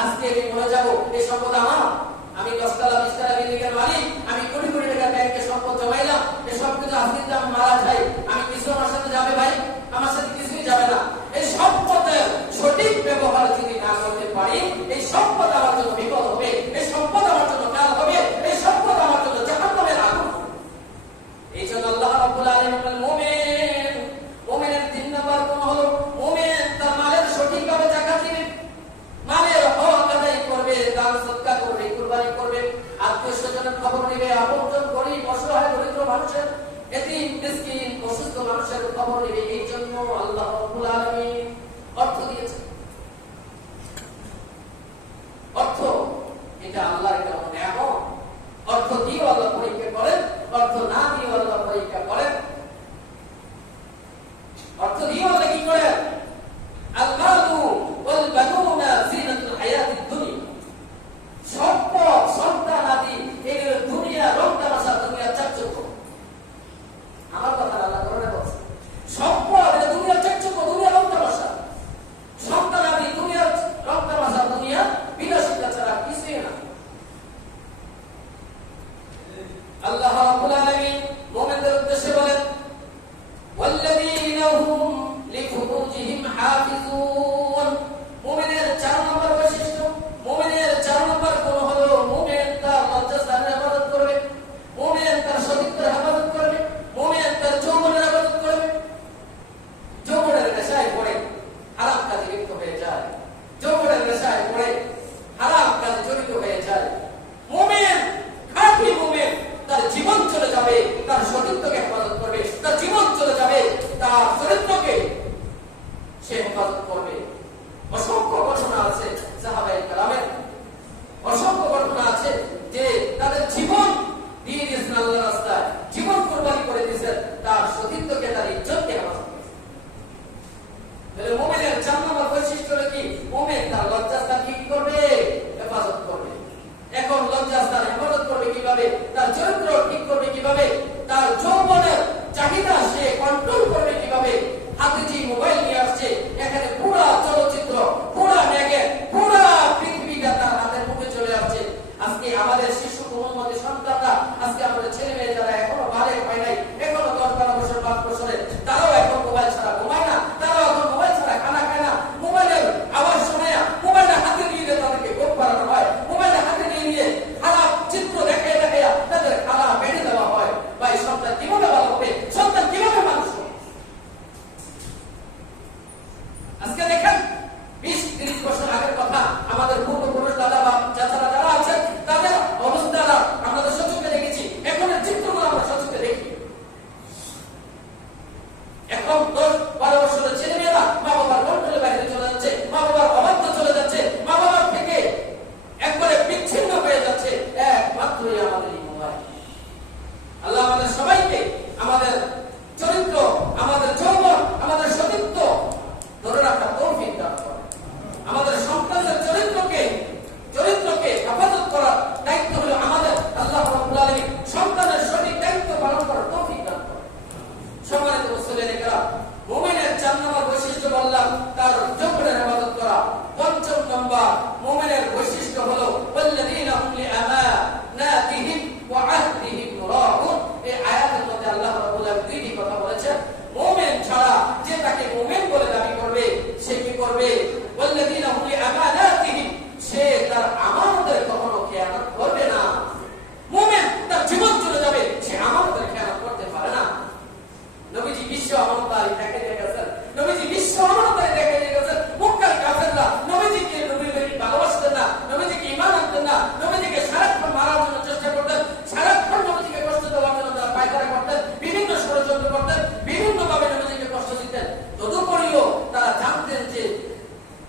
আজকে আমি মরে যাবো, এই সম্পদ আমার, আমি 10 তলা 20 তলা বিল্ডিংয়ের মালিক, আমি কোটি কোটি টাকা ব্যাংকে সম্পদ জমাইলাম, এই সব কিছু আজকে যদি আমি মারা যাই, আমি কিছু আমার সাথে যাবে ভাই? আমার সাথে কিছুই যাবে না। এই সম্পদের সঠিক ব্যবহার যদি না করতে পারি, এই সম্পদ আমার জন্য বিপদ হবে, এই সম্পদ আমার জন্য কাল হবে, এই সম্পদ আমার জন্য জাহান্নামের আগুন। এই জন্য আল্লাহ রাব্বুল আলামিন বলেন মুমিন, মুমিনের 3 নাম্বার গুণ হলো মুমিন তার মালের সঠিকভাবে যাকাত দিবে, মালের হক আদায় করবে, দান সদকা করবে, কুরবানি করবে, আত্মীয়-স্বজনের খবর নেবে, আপনজন, গরীব, অসহায়, দরিদ্র মানুষের, এতিম, মিসকিন, অসুস্থ মানুষের খবর নেবে। এই জন্য আল্লাহ রাব্বুল আলামিন অর্থ দিয়েছেন। অর্থ এটা আল্লাহর একটা নিয়ামত। অর্থ দিয়ে আল্লাহ পরীক্ষা করেন, অর্থ না দিয়ে আল্লাহ পরীক্ষা করেন। অর্থ দিয়ে আল্লাহ কি করেন? আল-মালু ওয়াল বানুনা জিনাতুল হায়াতিদ দুনিয়া। সম্পদ, সন্তান আদি এগুলো দুনিয়া রং তামাশা, দুনিয়া চাকচক্য। আমার কথা আল্লাহ কোরআনে বলছে, সম্পদ এটা দুনিয়ার চাকচক্য, দুনিয়া রং তামাশা। সন্তান আদি দুনিয়ার রং তামাশা, দুনিয়া বিলাসিতা ছাড়া কিছুই না। আল্লাহ রাব্বুল আলামিন মুমিনদের উদ্দেশ্যে বলেন ওয়াল্লাযীনা হুম লিফুরুজিহিম হাফিজুন। মুমিনের 4 নম্বর বৈশিষ্ট্য, মুমিনের 4 নম্বর গুণ হলো মুমিন তার লজ্জাস্থানের হেফাজত করবে, মুমিন তার সতীত্বের হেফাজত করবে, মুমিন তার যৌবনের হেফাজত করবে। যৌবনের নেশায় পড়ে হারাম কাজে লিপ্ত হয়ে যায়, যৌবনের নেশায় পড়ে হারাম কাজে জড়িত হয়ে যায়। মুমিন, খাঁটি মুমিন তার জীবন চলে যাবে, তার সতীত্বকে হেফাজত করবে, তার জীবন চলে যাবে, তার চরিত্রকে সে হেফাজত করবে। অসংখ্য ঘটনা আছে সাহাবায়ে কেরামের, অসংখ্য ঘটনা আছে যে তাদের জীবন দিয়ে দিয়েছেন আল্লাহর রাস্তায়, জীবন কুরবানি করে দিয়েছেন, তার সতীত্বকে, তার ইজ্জতকে হেফাজত করেছেন। তাহলে মুমিনের 4 নম্বর বৈশিষ্ট্য হলো কি? মুমিন তার লজ্জাস্থান কি করবে? হেফাজত করবে। এখন লজ্জাস্থান হেফাজত করবে কিভাবে? তার চরিত্র ঠিক করবে কিভাবে? তার যৌবনের চাহিদা সে কন্ট্রোল করবে কিভাবে? হাতে যে মোবাইল নিয়ে আসছে, এখানে পুরো চলচ্চিত্র, পুরো ম্যাগাজিন, পুরো পৃথিবীটা তার হাতের মুখে চলে আসছে। আজকে আমাদের শিশু উম্মতের সন্তানরা, আজকে আমাদের ছেলে মেয়ে যারা এখনো বালেগ হয় নাই, এখনো 10-12 বছর 5 বছরের, তারাও এখন মোবাইল ছাড়া ঘুমায় না, তারাও এখন মোবাইল ছাড়া খানা খায় না। মোবাইলের আওয়াজ শোনে না, মোবাইলটা হাতে নিয়ে তাদেরকে গোপ করানো হয়, মোবাইলটা হাতে নিয়ে খারাপ চিত্র দেখে দেখে তাদের খারাপ বেড়ে দেওয়া হয়। ভাই, সন্তান কিভাবে ভালো হবে? সন্তান কিভাবে মানুষ হবে? আজকে দেখেন 20-30 বছর আগের কথা, আমাদের পূর্বপুরুষ দাদা বা চাচারা যারা আছেন তাদের অবস্থাটা আমরা সচক্ষে দেখেছি, এখনের চিত্রগুলো আমরা সচক্ষে দেখি। এখন 10-12 বছরের ছেলেমেয়েরা মা বাবার কন্ট্রোলের বাইরে চলে যাচ্ছে, মা বাবার অবাধ্য চলে যাচ্ছে, মা বাবার থেকে একবারে বিচ্ছিন্ন হয়ে যাচ্ছে, একমাত্রই আমাদের এই মোবাইল। আল্লাহ আমাদের সবাইকে আমাদের চরিত্র, আমাদের যৌবন, আমাদের সতীত্ব ধরে রাখার তৌফিক দান করেন। আমাদের সন্তানদের চরিত্রকে হেফাজত করার দায়িত্ব হলো আমাদের। আল্লাহ রাব্বুল আলামিন সন্তানের সঠিক দায়িত্ব পালন করার তৌফিক দান করেন। সম্মানিত মুসলিম কেরাম, মুমিনের 4 নম্বর বৈশিষ্ট্য বললাম তার যৌবনের হেফাজত করা। 5ম নম্বর মুমিনের বৈশিষ্ট্য হলো ওয়াল্লাযীনা হুম লিআমানাতিহিম ওয়া আহদিহিম রাউন। এই আয়াতের মধ্যে আল্লাহ রাব্বুল আলামিন দুইটি কথা বলেছেন। মুমিন ছাড়া যে তাকে মুমিন বলে দাবি করবে, সে কি করবে? ওয়াল্লাযীনা হুম লিআমানাতিহিম, সে তার আমানতের কখনো খেয়ানত করবে না। মুমিন তার জীবন চলে যাবে, সে আমানতের খেয়ানত করতে পারে না। নবীজি বিশ্ব আমানতদারি দেখে গেছেন, নবীজি বিশ্ব আমানতদারি দেখে গেছেন। মক্কার কাফেররা নবীজিকে ভালোবাসতেন না, নবীজিকে ঈমান আনতেন না, নবীজিকে সারাক্ষণ মারার জন্য চেষ্টা করতেন, সারাক্ষণ নবীজিকে কষ্ট দেওয়ার জন্য তারা পায়তারা করতেন, বিভিন্ন ষড়যন্ত্র করতেন, বিভিন্ন ভাবে নবীজিকে কষ্ট দিতেন। তদুপরিও তারা জানতেন যে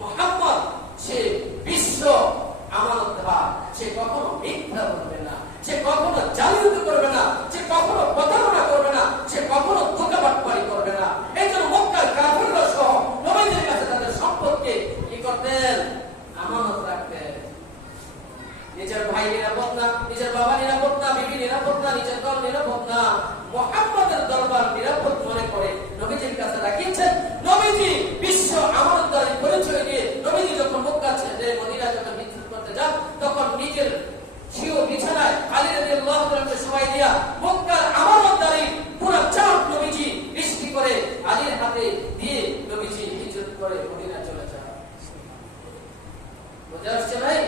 মুহাম্মদ সে বিশ্ব আমানতদার, সে কখনো মিথ্যা বলবে না, সে কখনো জালিয়াতি করবে না, সে কখনো প্রতারণা করবে না, সে কখনো ধোঁকাবাটপাড়ি করবে না। এই জন্য মক্কার কাফেররা সহ নবীজির কাছে তাদের সম্পদকে কি করতেন? আমানত রাখতেন। নিজের ভাই নিরাপদ না, নিজের বাবা নিরাপদ না, বিবি নিরাপদ না, নিজের দল নিরাপদ না, মুহাম্মদের দরবার নিরাপদ মনে করে নবীজির কাছে রাখিয়েছেন। নবীজি বিশ্ব আমানতদারি পরিচয় দিয়ে নবীজি যখন মক্কা ছেড়ে মদিনা বুঝা আসছে ভাই?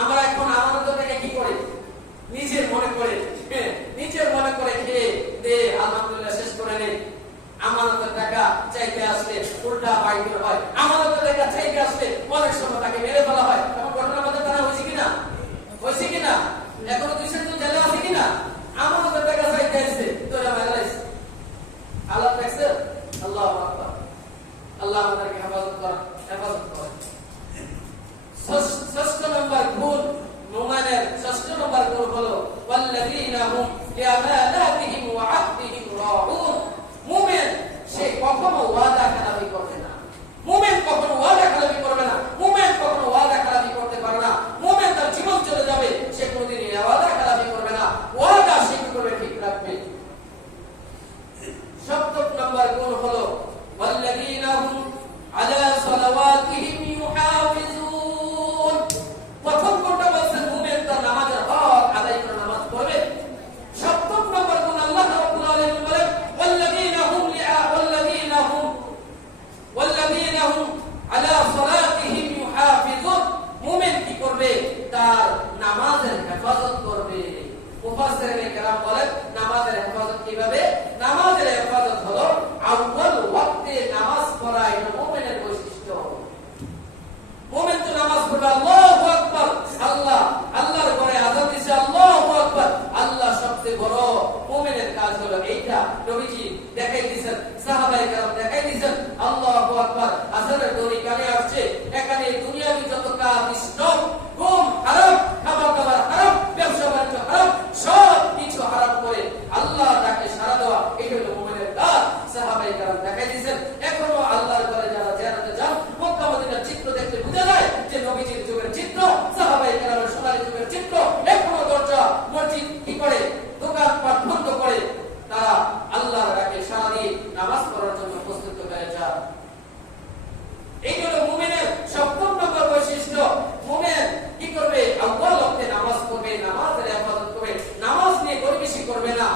আমরা এখন আমানতটাকে কি করি? নিজের মনে করে খেয়ে দে আলহামদুলিল্লাহ শেষ করে নেই। আমানতের টাকা চাইতে আসলে উল্টা বাইর হয়, আমানতের টাকা চাইতে আসলে অনেক সময় তাকে মেরে ফেলা হয়। এমন ঘটনা আমাদের দ্বারা হয়েছে কিনা? হয়েছে কিনা? এখনো 200 জেলে আছে কিনা? আমানতের টাকা চাইতে আসছে তোরা মেলাইছে। আল্লাহ দেখছে। আল্লাহু আকবার। আল্লাহ আমাদেরকে হেফাজত করে। ষষ্ঠ নম্বর গুণ মুমিনের, ষষ্ঠ নম্বর গুণ হলো ওয়াল্লাযীনা হুম লিআমানাতিহিম ওয়া আহদিহিম রাউন। মুমিন সে কখনো ওয়াদা খেলাপি করবে না। মুমিন কখনো ওয়াদা খেলাপি করবে না। মুমিন কখনো ওয়াদা খেলাপি করতে পারে না। মুমিন তার জীবন চলে যাবে, সে কোনোদিন ওয়াদা খেলাপি করবে না। ওয়াদা সে কি করবে? ঠিক রাখবে। সপ্তম নম্বর গুণ হলো ওয়াল্লাযীনা হুম আলা সালাওয়াতিহিম ইউহাফিজুন। প্রথম গুণটা বলছে মুমিন তার নামাজের হক আদায় করে নামাজ পড়বে। সপ্তম নম্বর গুণ আল্লাহ রাব্বুল আলামিন বলেন ওয়াল্লাযীনা হুম আলা সালাতিহিম ইউহাফিজুন। মুমিন কি করবে? তার নামাজের হেফাজত করবে। মুফাসসিরিনে কেরাম বলেন নামাজের হেফাজত কিভাবে? নামাজের হেফাজত হলো আউয়াল ওয়াক্তে নামাজ পড়া, এটা মুমিনের বৈশিষ্ট্য। মুমিন তো নামাজ পড়বে আল্লাহু আকবার, আল্লাহর ঘরে আযান দিছে আল্লাহু আকবার, আল্লাহ সবচেয়ে বড়। মুমিনের কাজ হলো এইটা। নবীজি দেখাই দিয়েছেন, সাহাবায়ে কেরাম দেখাই দিয়েছেন। আল্লাহু আকবার আযানের দড়ি কানে আসছে, এখানে দুনিয়াবি যত কাজ স্টপ, ঘুম হারাম, খাবার দাবার হারাম, ব্যবসা বাণিজ্য হারাম, সব কিছু হারাম করে আল্লাহ তাকে সাড়া দেওয়া, এটা হলো মুমিনের কাজ। সাহাবায়ে কেরাম দেখাই দিয়েছেন। এখনো আল্লাহর ঘরে যারা জিয়ারতে যান, মক্কা মদিনার চিত্র দেখলে বোঝা যায় যে নবীজির যুগের চিত্র, সাহাবায়ে কেরামের সোনালী যুগের চিত্র। এখনো দরজা মসজিদ কি করে? দোকানপাট বন্ধ করে তারা আল্লাহর ডাকে সাড়া দিয়ে নামাজ পড়ার জন্য প্রস্তুত হয়ে যায়। এই হলো মুমিনের সপ্তম নম্বর বৈশিষ্ট্য। মুমিন কি করবে? আউয়াল ওয়াক্তে নামাজ পড়বে, নামাজের হেফাজত করবে, নামাজ নিয়ে গরিবেশি করবে না।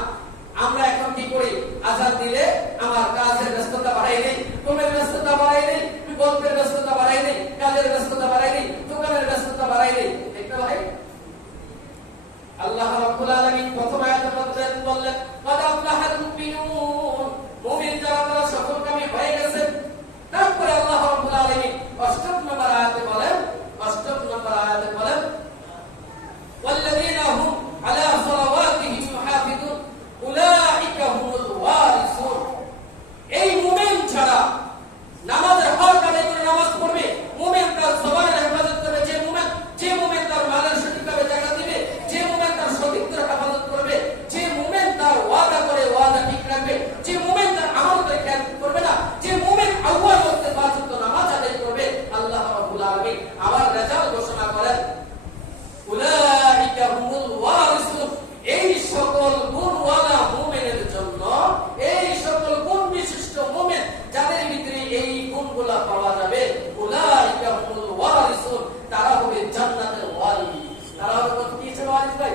আমরা এখন কি করি? আযান দিলে আমার কাজের ব্যস্ততা বাড়াই দেই, ঘুমের ব্যস্ততা বাড়াই দেই, গল্পের ব্যস্ততা বাড়াই দেই, কাজের ব্যস্ততা বাড়াই দেই, দোকানের ব্যস্ততা বাড়াই দেই। দেখতে ভাই, আল্লাহ রাব্বুল আলামিন প্রথম আয়াতে বললেন ক্বাদ আফলাহাল মুমিনুন। মুমিন যারা তারা সফলকামী হয়ে গেছে। তারপরে আল্লাহ রাব্বুল আলামিন অষ্টম নম্বর আয়াতে বলেন ওয়াল্লাযীনা হুম আলা সালাওয়াতিহিম ইউহাফিজুন উলাইকা হুমুল ওয়ারিসুন। এই মুমিন ছাড়া নামাজের হক আদায় করে নামাজ পড়বে, মুমিন তার জবানের হেফাজত করবে, যে মুমিন তার মালের সঠিকভাবে জায়গা দিবে, যে মুমিন তার সতীত্বের হেফাজত করবে, যে মুমিন তার ওয়াদা করে ওয়াদা ঠিক রাখবে, যে মুমিন তার আমানতের খেয়াল করবে না, যে মুমিন আউয়াল ওয়াক্তে পাঁচ ওয়াক্ত নামাজ আদায় করবে, আল্লাহ রাব্বুল আলামিন আবার রেজাল্ট ঘোষণা করেন উলাইকা হুমুল ওয়ারিসুন। এই সকল গুণওয়ালা মুমিনের জন্য, এই সকল গুণ বিশিষ্ট মুমিন যাদের ভিতরে এই গুণগুলা পাওয়া যাবে, উলাইকা হুমুল ওয়ারিসুন, তারা হবে জান্নাতের ওয়ারিস। তারা হবে কিসের ওয়ারিস ভাই?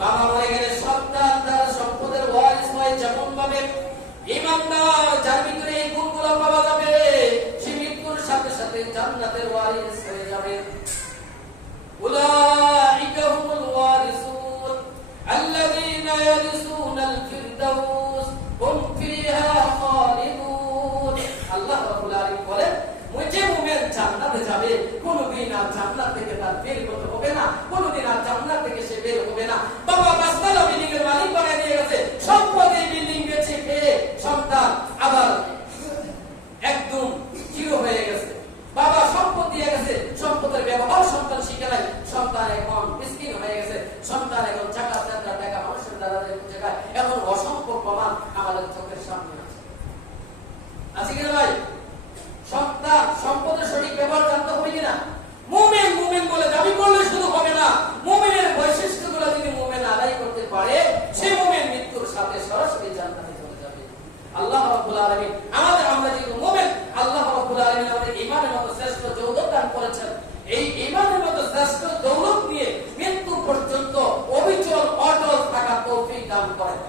বাবা মরে গেলে সন্তান তার সম্পদের ওয়ারিস হয়। যেমন ভাবে ঈমানদার যার ভিতরে এই গুণগুলা পাওয়া যাবে, সে মৃত্যুর সাথে সাথে জান্নাতের ওয়ারিস হয়ে যাবে। উলাইকা হুমুল ওয়ারিসুন আল্লাযীনা ইয়ারিসুনাল ফিরদাউস হুম ফিহা খালিদুন। আল্লাহ রাব্বুল আলামিন বলেন যে মুমিন জান্নাতে যাবে, কোনদিন আর জান্নাত থেকে তার বের হতে হবে না, কোনদিন আর জান্নাত থেকে সে বের হবে না। বাবা পাঁচতলা বিল্ডিং এর মালিক বানিয়ে দিয়ে গেছে, সম্পত্তি বিল্ডিং বেচে খেয়ে সন্তান আবার একদম জিরো হয়ে গেছে। বাবা সম্পদ দিয়ে গেছে, সম্পদের ব্যবহার সন্তান শিখে নাই, সন্তান এখন মিসকিন হয়ে গেছে, সন্তান এখন টাকা মানুষের দ্বারা জায়গায়, এখন অসংখ্য প্রমাণ আমাদের চোখের সামনে আছে। আছে কিনা ভাই? সন্তান সম্পদের সঠিক ব্যবহার জানতে হবে কিনা? মুমিন বলে দাবি করলে শুধু হবে না, মুমিনের বৈশিষ্ট্যগুলো যদি মুমিন আদায় করতে পারে, সে মুমিন মৃত্যুর সাথে সরাসরি জান্নাতে চলে যাবে। আল্লাহ রাব্বুল আলামিন আমরা যেহেতু মুমিন, আল্লাহ রাব্বুল আলামিন আমাদের ঈমানের মতো শ্রেষ্ঠ দৌলত দান করেছেন। এই ঈমানের মতো শ্রেষ্ঠ দৌলত নিয়ে মৃত্যু পর্যন্ত অবিচল অটল থাকার তৌফিক দান করেন।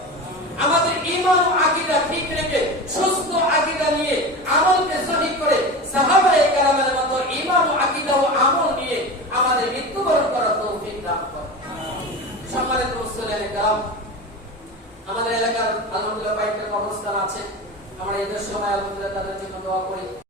আমাদের ঈমান ও আকীদা ঠিক রেখে সুস্থ আকীদা নিয়ে আমলকে সহিহ করে সাহাবায়ে কেরামের মতো ঈমান ও আকীদা ও আলহামদুলিল্লাহ কয়েকটা কবরস্থান আছে, আমরা ঈদের সময় আলহামদুলিল্লাহ তাদের জন্য দোয়া করি।